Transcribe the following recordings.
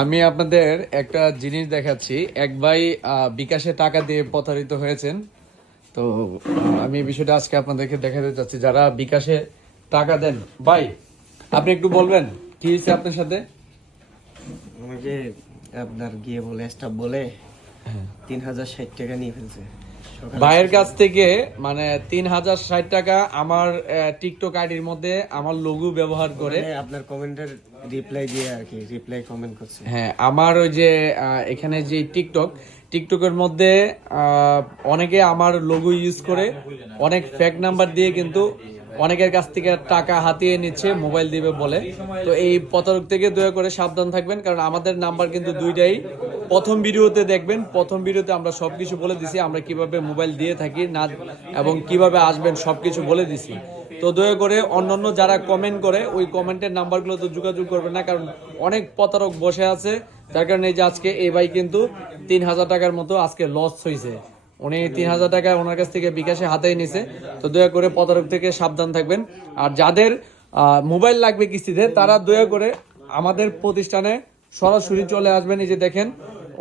আমি আপনাদের একটা জিনিস দেখাচ্ছি। এক ভাই বিকাশে টাকা দিয়ে প্রতারিত হয়েছেন। তো আমি এই বিষয়টা আজকে আপনাদেরকে দেখাতে চাচ্ছি। যারা বিকাশে টাকা দেন ভাই আপনি একটু বলবেন কি হয়েছে আপনার সাথে? আমাকে আপনার গিয়ে বলে স্টাফ বলে হ্যাঁ। তিন হাজার ষাট টাকা নিয়ে ফেলছে। ভাইয়ের কাছ থেকে মানে তিন হাজার ষাট টাকা আমার টিকটক আইডির মধ্যে আমার লঘু ব্যবহার করে। মানে আপনার কমেন্টের রিপ্লাই দিয়ে আর কি রিপ্লাই কমেন্ট করছে। হ্যাঁ আমার ওই যে এখানে যে টিকটক টিকটকের মধ্যে অনেকে আমার লঘু ইউজ করে অনেক ফ্যাক নাম্বার দিয়ে কিন্তু অনেকের কাছ থেকে টাকা হাতিয়ে নিচ্ছে, মোবাইল দিবে বলে। তো এই প্রতারক থেকে দয়া করে সাবধান থাকবেন, কারণ আমাদের নাম্বার কিন্তু দুইটাই। প্রথম ভিডিওতে দেখবেন, প্রথম ভিডিওতে আমরা সবকিছু বলে দিছি, আমরা কীভাবে মোবাইল দিয়ে থাকি, না, এবং কীভাবে আসবেন সবকিছু বলে দিছি। তো দয়া করে অন্যান্য যারা কমেন্ট করে, ওই কমেন্টের নাম্বারগুলো তো যোগাযোগ করবেন না, কারণ অনেক প্রতারক বসে আছে। যার কারণে এই যে আজকে এই ভাই কিন্তু তিন হাজার টাকার মতো আজকে লস হয়েছে উনি তিন হাজার টাকা ওনার কাছ থেকে বিকাশে হাতেই নিছে। তো দয়া করে প্রতারক থেকে সাবধান থাকবেন। আর যাদের মোবাইল লাগবে কিস্তিতে, তারা দয়া করে আমাদের প্রতিষ্ঠানে সরাসরি চলে আসবেন। এই যে দেখেন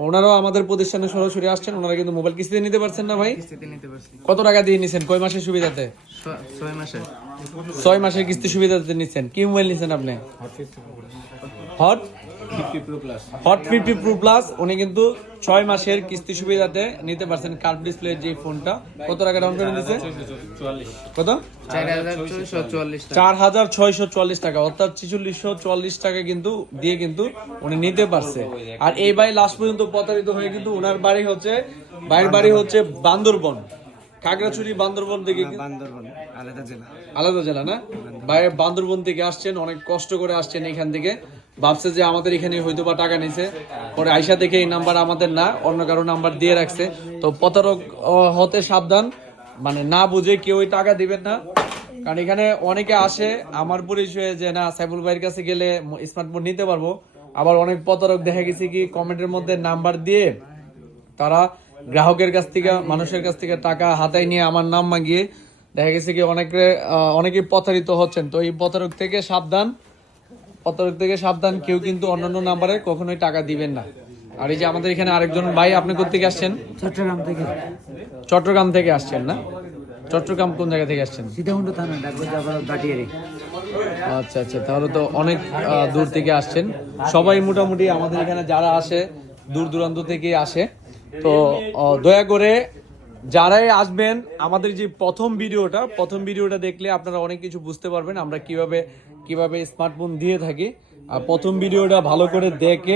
ওনারাও আমাদের প্রতিষ্ঠানে সরাসরি আসছেন ওনারা কিন্তু মোবাইল কিস্তিতে নিতে পারছেন না ভাই? নিতে পারছি। কত টাকা দিয়ে নিছেন? কয় মাসের সুবিধাতে? ছয় মাসে ছয় মাসের কিস্তি সুবিধাতে নিচ্ছেন কি মোবাইল নিচ্ছেন আপনি? Hot hot fifty pro plus উনি কিন্তু ছয় মাসের কিস্তি সুবিধাতে নিতে পারছেন কার্ভ ডিসপ্লে যে ফোনটা কত টাকা ডাউন পেমেন্ট দিচ্ছে কত? চার হাজার ছয়শো চুয়াল্লিশ টাকা। চার হাজার ছয়শো চুয়াল্লিশ টাকা অর্থাৎ ছিচল্লিশশো চুয়াল্লিশ টাকা কিন্তু দিয়ে কিন্তু উনি নিতে পারছে। আর এই ভাই লাস্ট পর্যন্ত প্রতারিত হয়ে কিন্তু ওনার বাড়ি হচ্ছে ভাইয়ের বাড়ি হচ্ছে বান্দরবন খাগড়াছড়ি বান্দরবন থেকে বান্দরবন আলাদা জেলা। আলাদা জেলা না? ভাই বান্দরবন থেকে আসছেন অনেক কষ্ট করে আসছেন এখান থেকে। ভাবছে যে আমাদের এখানে হয়তো বা টাকা নিছে। পরে আইসা দেখে এই নাম্বার আমাদের না অন্য কারও নাম্বার দিয়ে রাখছে। তো প্রতারক হতে সাবধান। মানে না বুঝে কেউ টাকা দিবেন না। কারণ এখানে অনেকে আসে আমার পরিচয়ে যে না সাইফুল ভাইয়ের কাছে গেলে স্মার্টফোন নিতে পারব। আবার অনেক প্রতারক দেখা গেছে কি কমেন্টের মধ্যে নাম্বার দিয়ে তারা গ্রাহকের কাছ থেকে মানুষের কাছ থেকে টাকা হাতায় নিয়ে আমার নাম মাগিয়ে দেখা গেছে কি অনেকে অনেকেই প্রতারিত হচ্ছেন। তো এই প্রতারক থেকে সাবধান প্রতারক থেকে সাবধান। কেউ কিন্তু অন্যান্য নাম্বারে কখনোই টাকা দিবেন না। আর এই যে আমাদের এখানে আরেকজন ভাই আপনি কোথেকে আসছেন? চট্টগ্রাম থেকে। চট্টগ্রাম থেকে আসছেন না? চট্টগ্রাম কোন জায়গা থেকে আসছেন? সীতাকুণ্ড থানা ডাকবো আচ্ছা আচ্ছা তাহলে তো অনেক দূর থেকে আসছেন। সবাই মোটামুটি আমাদের এখানে যারা আসে দূর দূরান্ত থেকে আসে। তো দয়া করে যারাই আসবেন আমাদের যে প্রথম ভিডিওটা প্রথম ভিডিওটা দেখলে আপনারা অনেক কিছু বুঝতে পারবেন আমরা কীভাবে কীভাবে স্মার্টফোন দিয়ে থাকি। আর প্রথম ভিডিওটা ভালো করে দেখে